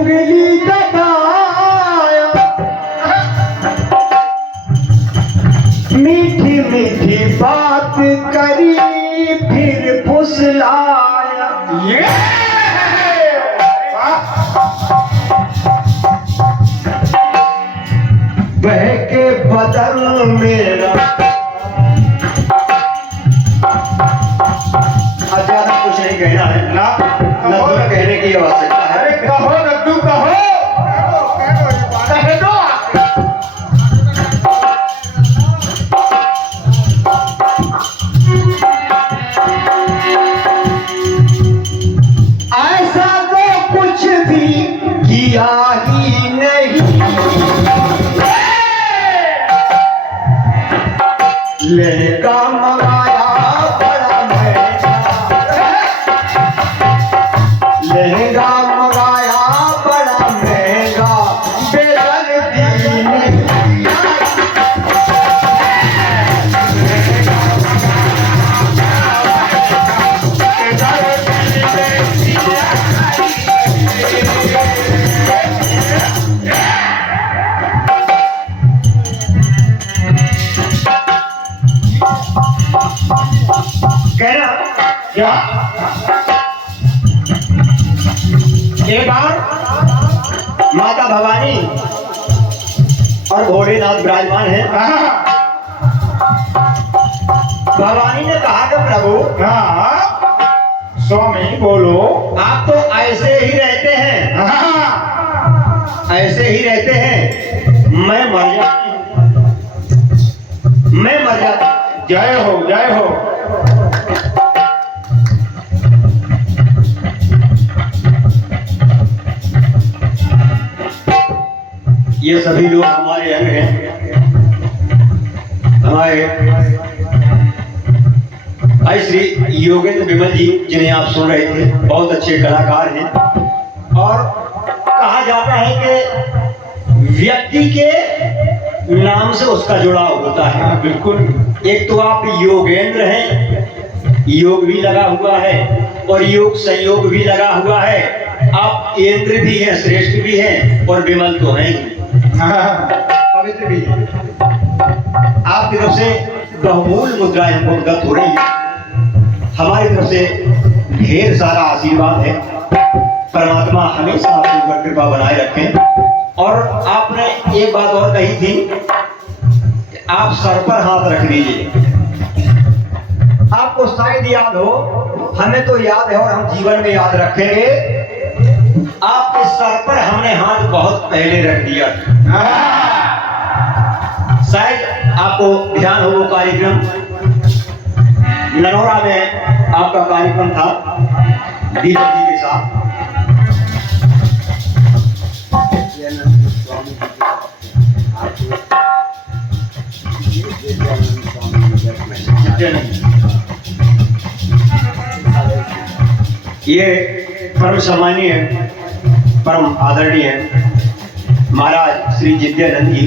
उंगली दबाया, मीठी मीठी बात करी फिर फुसलाया। ये बहके बदन मेरा, अब ज्यादा कुछ नहीं कहना है ना न तो कहने की आवश्यकता है। अरे कहो नड्डू कहो कह दो। ऐसा तो कुछ भी किया ही नहीं, लहंगा मंगाया बड़ा महंगा, लहंगा मंगाया बड़ा महंगा, बेदर्दी ने किया। कहना क्या एक बार माता भवानी और भोलेनाथ विराजमान है। भवानी ने कहा कि प्रभु हाँ स्वामी बोलो। आप तो ऐसे ही रहते हैं, हाँ ऐसे ही रहते हैं, मैं मर जाती हूं, मैं मर जाती हूं। जय हो जय हो। ये सभी लोग हमारे अंग हैं, हमारे भाई श्री योगेंद्र विमल जी जिन्हें आप सुन रहे थे, बहुत अच्छे कलाकार हैं। और कहा जाता है कि व्यक्ति के नाम से उसका जुड़ाव होता है। हाँ बिल्कुल। एक तो आप योगेंद्र हैं, योग भी लगा हुआ है और योग संयोग भी लगा हुआ है। आप इंद्र भी हैं, श्रेष्ठ भी हैं और विमल तो हैं ही, पवित्र भी हैं। आपकी तरफ से बहुमूल्य मुद्राएं हमको प्रदत्त हो रही है, हमारी तरफ से ढेर सारा आशीर्वाद है। परमात्मा हमेशा आपके ऊपर कृपा बनाए रखें। और आपने एक बात और कही थी, आप सर पर हाथ रख दीजिए। आपको शायद याद हो, हमें तो याद है और हम जीवन में याद रखेंगे, आपके सर पर हमने हाथ बहुत पहले रख दिया। शायद आपको ध्यान हो, वो कार्यक्रम ननौरा में आपका कार्यक्रम था दीपक जी के साथ। ये परम सम्मानीय, परम आदरणीय महाराज श्री जिद्यानंद जी,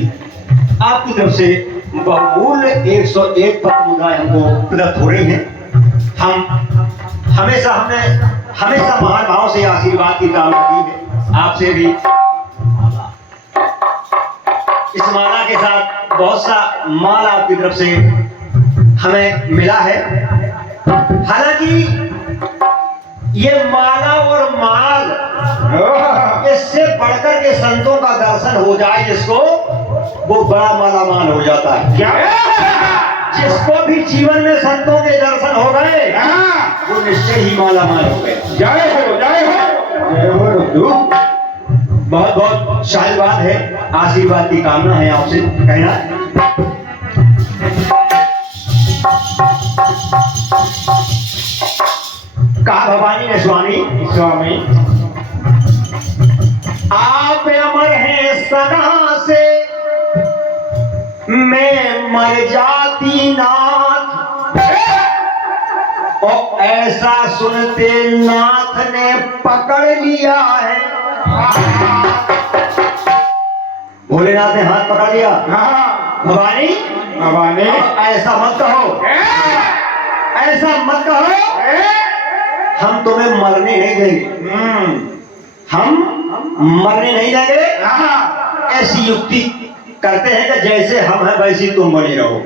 आपकी तरफ से बहुमूल्य 101 पत्र मुद्राएं हमको प्रदत्त हो रही हैं। हम हमेशा महान भाव से आशीर्वाद की कामना की है। आपसे भी इस माला के साथ बहुत सा माल आपकी तरफ से हमें मिला है। हालांकि ये माला और माल, इससे बढ़कर के संतों का दर्शन हो जाए जिसको, वो बड़ा माला माल हो जाता है। क्या जिसको भी जीवन में संतों के दर्शन हो गए, वो निश्चय ही माला माल हो गए। जय हो जय हो जय हो। बहुत बहुत शायद है, आशीर्वाद की कामना है आपसे। कहना कहा भवानी ने, स्वामी स्वामी आप अमर हैं सदा से, मैं मर जाती नाथ। और ऐसा सुनते नाथ ने पकड़ लिया है, भोलेनाथ ने हाथ पकड़ लिया। भवानी भवानी ऐसा मत कहो, ऐसा मत कहो, हम तुम्हें मरने नहीं देंगे। हम मरने नहीं देंगे, ऐसी युक्ति करते हैं कि जैसे हम हैं वैसी तुम बनी रहो।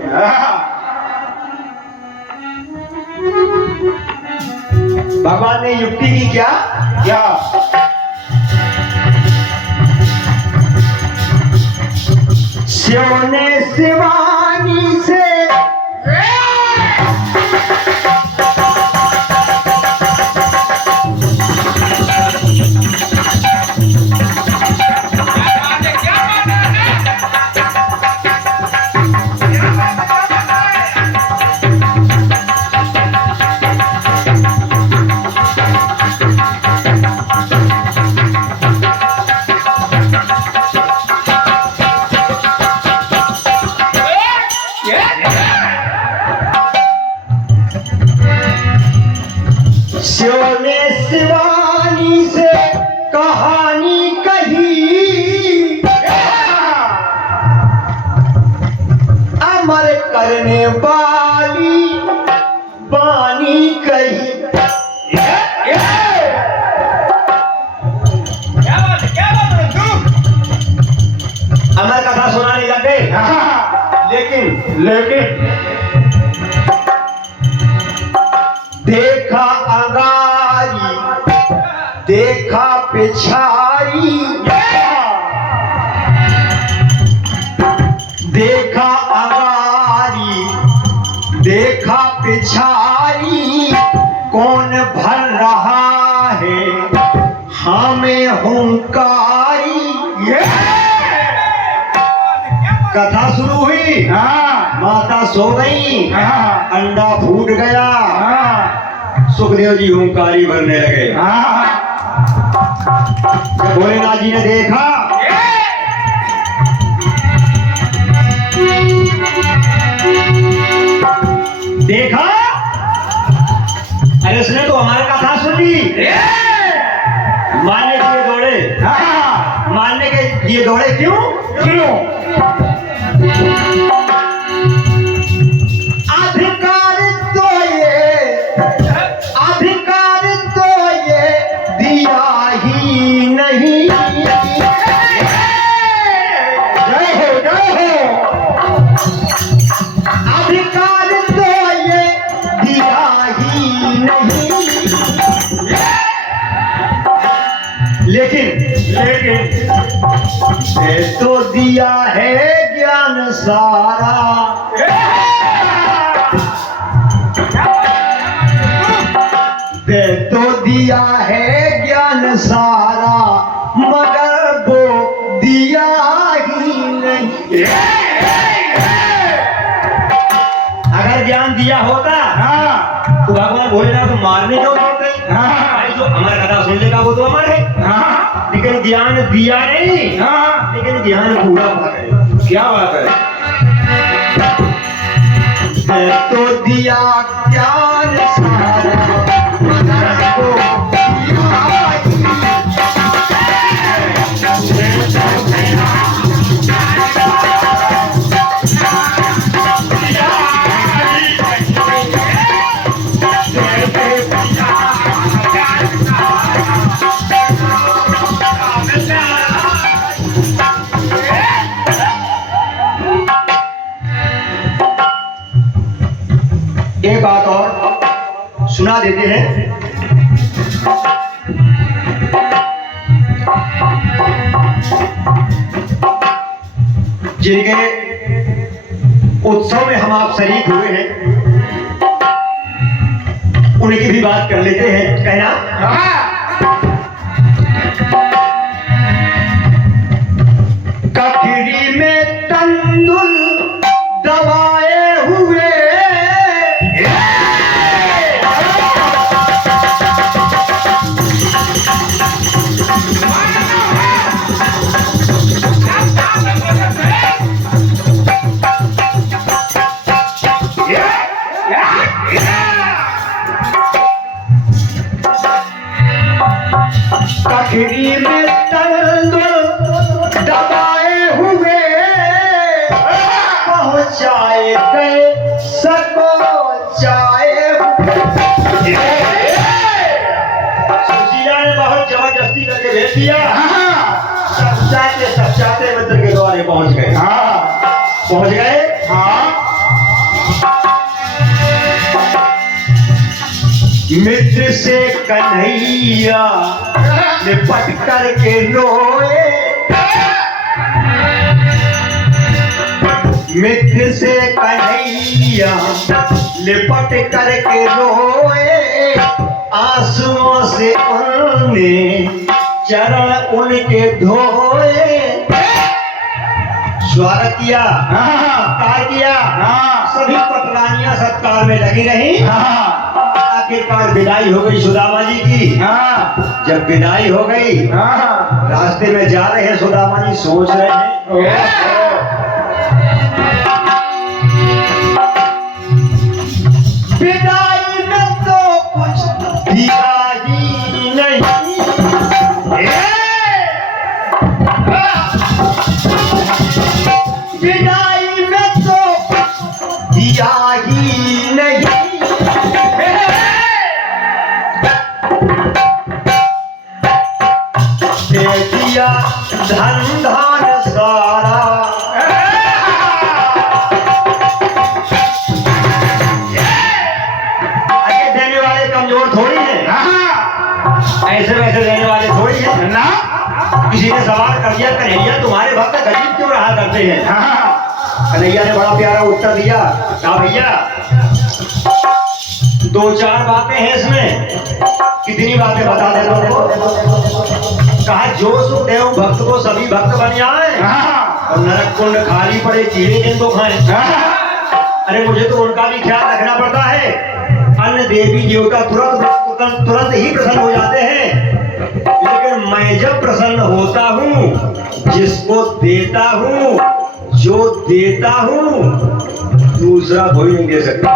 भगवान ने युक्ति की क्या क्या? शिव ने शिवानी से शिव ने शिवानी से कहानी कही, अमर करने वाली बानी कही। अमर कथा सुनाने लगे, लेकिन देखा अंगारी, देखा पिछाई, देखा अंगारी, देखा पिछाई, कौन भर रहा है हमें हुंकारी। कथा शुरू हुई, माता सो गई, अंडा फूट गया, सुखदेव जी हुंकारी भरने लगे। जब भोलेनाथ जी ने देखा, अरे उसने तो हमारी कथा सुन ली, मानने के लिए दौड़े। मानने के लिए दौड़े क्यों? अधिकार तो ये दिया ही नहीं। जय हो। अधिकार तो ये दिया ही नहीं, लेकिन ये तो दिया है ज्ञान सारा। दे तो दिया है ज्ञान सारा, मगर वो दिया ही नहीं। अगर ज्ञान दिया होता तो भगवान भोलेनाथ तो मारने क्यों होते? भाई जो हमारी कथा सुन लेगा वो तो अमर है, लेकिन ज्ञान दिया नहीं, लेकिन ज्ञान पूरा भर है। क्या बात है? तो दिया ज्ञान सारा, मगर वो एक बात और सुना देते हैं। जिनके उत्सव में हम आप शरीक हुए हैं, उनकी भी बात कर लेते हैं। कहना ककड़ी में तंदुल दबाए हुए, ककड़ी में तंदुल दबाए हुए, पहुंचाए गए सको चाहे। सुशीला ने बहुत जबरदस्ती करके भेज दिया। सच्चाते मित्र के द्वारे पहुंच गए। हाँ पहुंच गए। हाँ मित्र से कन्हैया लिपट करके रोए, मित्र से कन्हैया लिपट करके रोए, आंसुओं से उन्होंने चरण उनके धोए। स्वागत किया, सत्कार किया, सभी पटरानियां सत्कार में लगी रही। आखिरकार विदाई हो गई सुदामा जी की। जब विदाई हो गई, रास्ते में जा रहे हैं सुदामा जी सोच रहे हैं विदाई में तो कुछ दिया ही नहीं, विदाई में तो कुछ दिया ही नहीं, दे दिया धन धान सारा, देने वाले कमजोर थोड़ी है, ऐसे वैसे देने वाले थोड़ी है ना। किसी ने सवाल कर दिया, कन्हैया तुम्हारे भक्त गरीब क्यों रहा करते हैं? कन्हैया ने बड़ा प्यारा उत्तर दिया, कहा भैया दो चार बातें हैं इसमें, कितनी बातें बता दे तुमको। कहा जो सुख देव भक्त को सभी भक्त बन जाए और नरक कुंड खाली पड़े कीड़े किनको खाएं। अरे मुझे तो उनका भी ख्याल रखना पड़ता है। अन्य देवी देवता तुरंत ही प्रसन्न हो जाते हैं, लेकिन मैं जब प्रसन्न होता हूँ जिसको देता हूँ, जो देता हूँ दूसरा कोई नहीं दे सकता।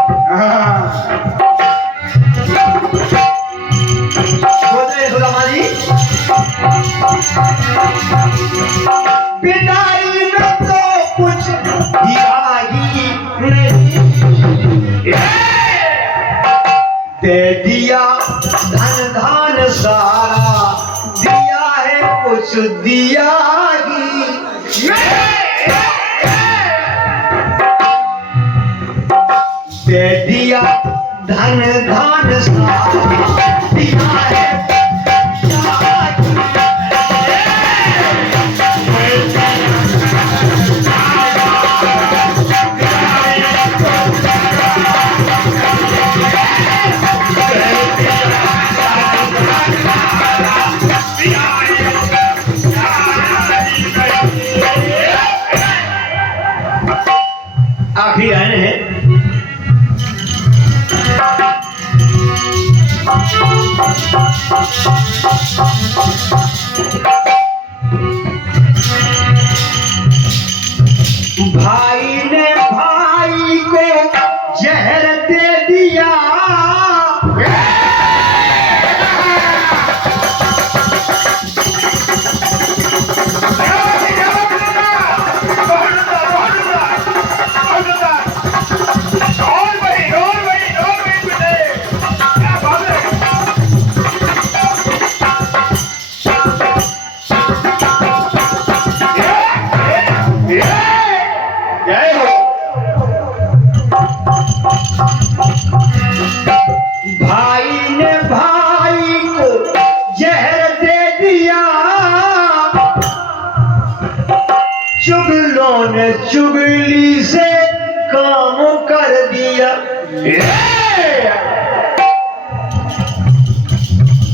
सोच रहे सुदामा जी, विदाई में तो कुछ दिया ही नहीं, दे दिया धन धान सारा, दिया है कुछ दिया ही दे दिया धन धान सारा, दिया है आखिरी लाइन है, भाई ने भाई को जहर दे दिया, भाई ने भाई को जहर दे दिया, चुगलों ने चुगली से काम कर दिया।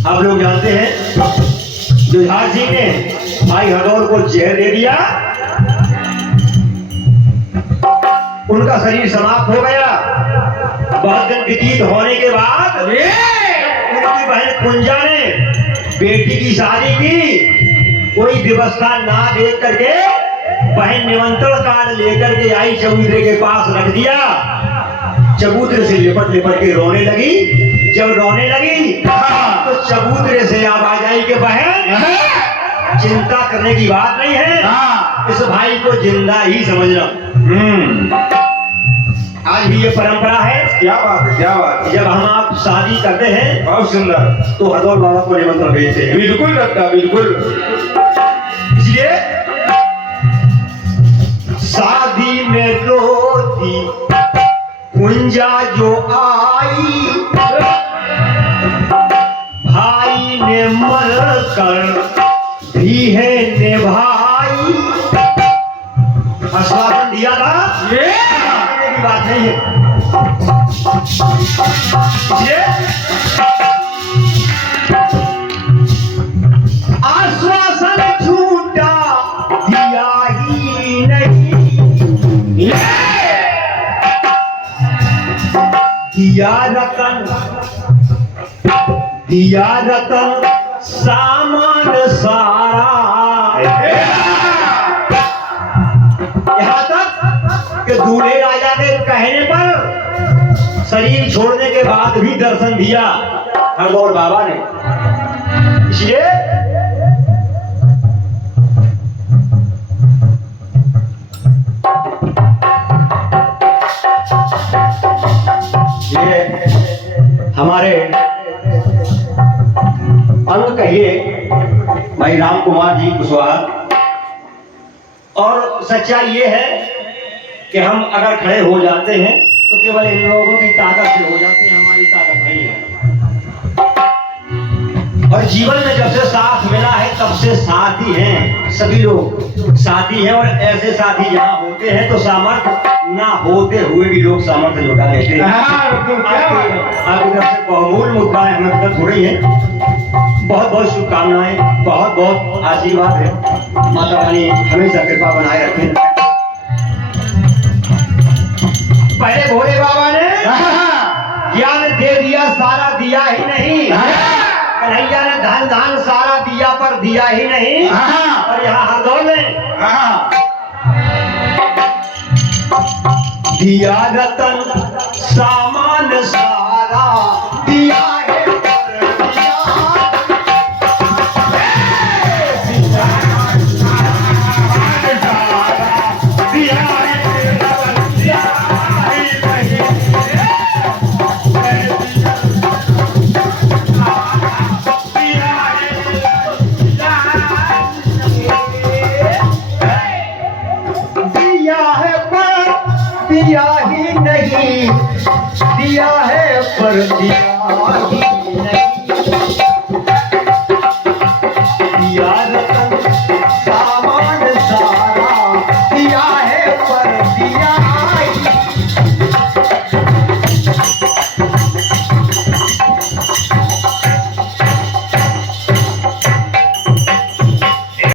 आप लोग जानते हैं जुझार जी ने भाई हडोर को जहर दे दिया, उनका शरीर समाप्त हो गया। बहुत दिन व्यतीत होने के बाद उनकी बहन कुंजा ने बेटी की शादी की, कोई व्यवस्था ना देख करके बहन निमंत्रण कार्ड लेकर के आई, चबूतरे के पास रख दिया। चबूतरे से लिपट लिपट के रोने लगी। जब रोने लगी तो चबूतरे से आवाज आई कि बहन चिंता करने की बात नहीं है, इस भाई को जिंदा ही समझना। आज भी ये परंपरा है। क्या बात है, क्या बात है। जब हम आप शादी करते हैं बहुत सुंदर, तो हरदौल बाबा को निमंत्रण भेजते हैं। बिल्कुल रखता, बिल्कुल। इसलिए निभाई, आश्वासन दिया था, ये की बात नहीं है। ये आश्वासन झूठा दिया ही नहीं, दिया रतन सामान सारा, यहाँ तक कि दूल्हे राजा के कहने पर शरीर छोड़ने के बाद भी दर्शन दिया हरगौर बाबा ने। इसलिए ये हमारे अंग कहिए भाई राम कुमार जी कुशवाहा, और सच्चाई ये है कि हम अगर खड़े हो जाते हैं तो केवल इन लोगों की ताकत से हो जाते हैं, हमारी ताकत नहीं है। और जीवन में जब से साथ मिला है तब से साथी हैं, सभी लोग साथी हैं, और ऐसे साथी जहाँ होते हैं तो सामर्थ्य ना होते हुए भी लोग सामर्थ्य लौटा लेते हैं। आपकी तरफ से बहुमूल्य मुद्दा है, हमें पता थोड़ी है। बहुत बहुत शुभकामनाएं, बहुत बहुत आशीर्वाद है, माता रानी हमेशा कृपा बनाए रखें। पहले भोले बाबा ने ज्ञान दे दिया, सारा दिया ही नहीं। कन्हैया ने धन धान सारा दिया पर दिया ही नहीं। और यहाँ हरदौल में दिया रतन सामान सारा दिया है दिया ही नहीं, दिया है पर दिया ही